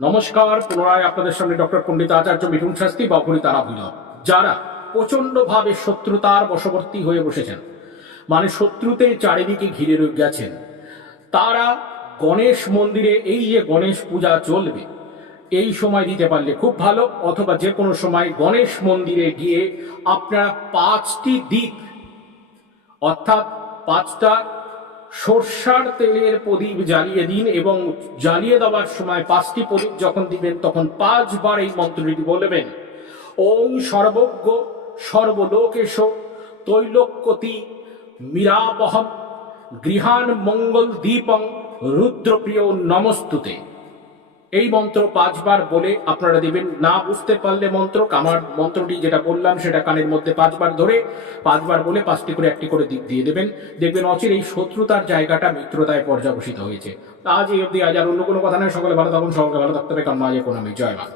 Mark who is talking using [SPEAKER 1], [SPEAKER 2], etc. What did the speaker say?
[SPEAKER 1] নমস্কার, পুনরায় আপনাদের সঙ্গে ডক্টর পণ্ডিত আচার্য মিঠুন শাস্তি বা তারা ভৈরব যারা প্রচন্ডভাবে শত্রুতার বশবর্তী হয়ে বসেছেন মানে শত্রুতে চারিদিকে ঘিরে গেছেন, তারা গণেশ মন্দিরে, এই যে গণেশ পূজা চলবে, এই সময় দিতে পারলে খুব ভালো, অথবা যে কোনো সময় গণেশ মন্দিরে গিয়ে আপনারা পাঁচটি দিক অর্থাৎ পাঁচটা সর্ষার তেলের প্রদীপ জ্বালিয়ে দিন এবং জ্বালিয়ে দেওয়ার সময় পাঁচটি প্রদীপ যখন দিবেন, তখন পাঁচবার এই মন্ত্রটি বলবেন। ওং সর্বজ্ঞ, সর্বলোকেশ তৈলোক্যতি মীরাবহম, গৃহান মঙ্গল দীপং রুদ্রপ্রিয় নমস্তুতে। এই মন্ত্র পাঁচবার বলে আপনারা দিবেন, না বুঝতে পারলে মন্ত্র, আমার মন্ত্রটি যেটা বললাম সেটা কানের মধ্যে পাঁচবার ধরে পাঁচবার বলে পাঁচটি করে একটি করে দিক দিয়ে দেবেন। দেখবেন অচির এই শত্রুতার জায়গাটা মিত্রতায় পর্যাবসিত হয়েছে। আজ এই অবধি আজ আর অন্য কোনো কথা নয়। সকলে ভালো থাকুন সকালে ভালো থাকতে হবে। কারণ আজ কোনো জয় মা